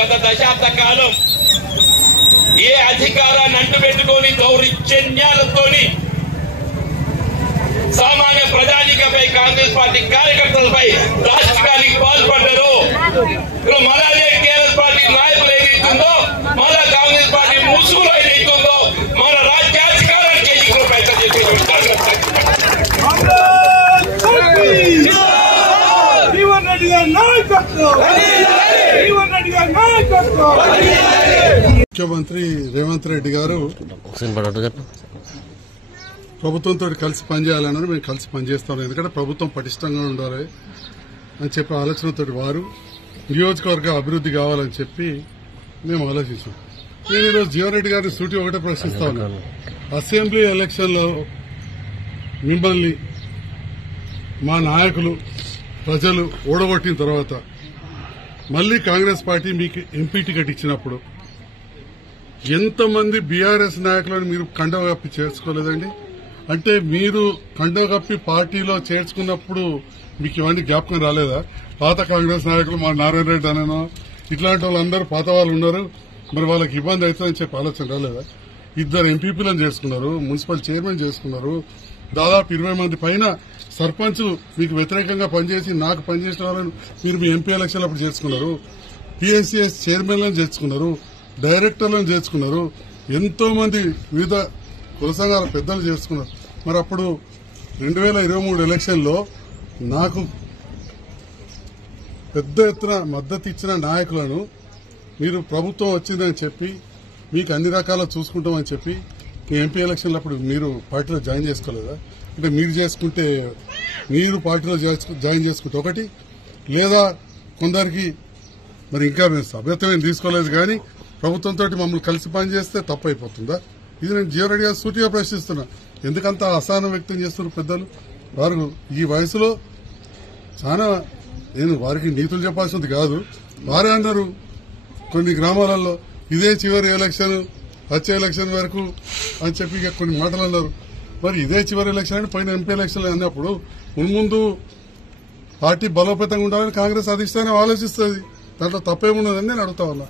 గత దశాబ్ద కాలం ఏ అధికారాన్ని అంటుపెట్టుకొని దౌర్జన్యాలతోని సామాన్య ప్రజానికపై కాంగ్రెస్ పార్టీ కార్యకర్తలపై రాష్ట్రానికి పాల్పడ్డారు. మళ్ళా టీఆర్ఎస్ పార్టీ నాయకులు ఏదైతుందో, మళ్ళా కాంగ్రెస్ పార్టీ ముసుగులో ఏదైతుందో మన రాజ్యాధికారానికి ఎన్నికలు ప్రయత్నం చేసే ముఖ్యమంత్రి రేవంత్ రెడ్డి గారు ప్రభుత్వంతో కలిసి పనిచేయాలన్నారు. మేము కలిసి పనిచేస్తాం, ఎందుకంటే ప్రభుత్వం పటిష్టంగా ఉండాలి అని చెప్పి ఆలోచనతో వారు నియోజకవర్గ అభివృద్ధి కావాలని చెప్పి మేము ఆలోచించాం. నేను ఈరోజు జీవన్ రెడ్డి గారిని సూటి ఒకటే ప్రశ్నిస్తా ఉన్నాను. అసెంబ్లీ ఎలక్షన్లో మిమ్మల్ని మా నాయకులు ప్రజలు ఓడగొట్టిన తర్వాత మళ్లీ కాంగ్రెస్ పార్టీ మీకు ఎంపీ టికెట్ ఇచ్చినప్పుడు ఎంతమంది బీఆర్ఎస్ నాయకులను మీరు కండవ కప్పి చేర్చుకోలేదండి? అంటే మీరు కండవ కప్పి పార్టీలో చేర్చుకున్నప్పుడు మీకు ఇవన్నీ జ్ఞాపకం రాలేదా? పాత కాంగ్రెస్ నాయకులు మా నారాయణ రెడ్డి అనో ఇట్లాంటి వాళ్ళందరూ పాత వాళ్ళు ఉన్నారు, మరి వాళ్ళకి ఇబ్బంది అవుతుందని చెప్పి ఆలోచన రాలేదా? 2 ఎంపీపీలను చేసుకున్నారు, మున్సిపల్ చైర్మన్ చేసుకున్నారు, దాదాపు 20 మంది పైన సర్పంచ్ మీకు వ్యతిరేకంగా పనిచేసి నాకు పనిచేసిన వాళ్ళని మీరు మీ ఎంపీ ఎలక్షన్ అప్పుడు చేసుకున్నారు. పిఎస్సిఎస్ చైర్మన్లను చేర్చుకున్నారు, డైరెక్టర్లను చేర్చుకున్నారు, ఎంతో మంది వివిధ కుల సంఘాల పెద్దలు చేసుకున్నారు. మరి అప్పుడు 2023 ఎలక్షన్లో నాకు పెద్ద ఎత్తున మద్దతు ఇచ్చిన నాయకులను మీరు ప్రభుత్వం వచ్చిందని చెప్పి మీకు అన్ని రకాల చూసుకుంటామని చెప్పి మీ ఎంపీ ఎలక్షన్లో అప్పుడు మీరు పార్టీలో జాయిన్ చేసుకోలేదా? అంటే మీరు చేసుకుంటే మీరు పార్టీలో జాయిన్ చేసుకుంటే ఒకటి, లేదా కొందరికి మరి ఇంకా మేము సభ్యత్వం తీసుకోలేదు కానీ ప్రభుత్వంతో మమ్మల్ని కలిసి పనిచేస్తే తప్పు అయిపోతుందా? ఇది నేను జీవన్ రెడ్డి గారు సూటిగా ప్రశ్నిస్తున్నా. ఎందుకంత అసహనం వ్యక్తం చేస్తున్నారు పెద్దలు? వారు ఈ వయసులో చాలా, నేను వారికి నీతులు చెప్పాల్సింది కాదు, వారే అన్నారు కొన్ని గ్రామాలలో ఇదే చివరి ఎలక్షన్, వచ్చే ఎలక్షన్ వరకు అని చెప్పి కొన్ని మాటలు అన్నారు. మరి ఇదే చివరి ఎలక్షన్ అని పైన ఎంపీ ఎలక్షన్ అన్నప్పుడు మున్ముందు పార్టీ బలోపేతంగా ఉండాలని కాంగ్రెస్ అధిష్టానం ఆలోచిస్తుంది. దాంట్లో తప్పేమున్నదని నేను అడుగుతా ఉన్నా.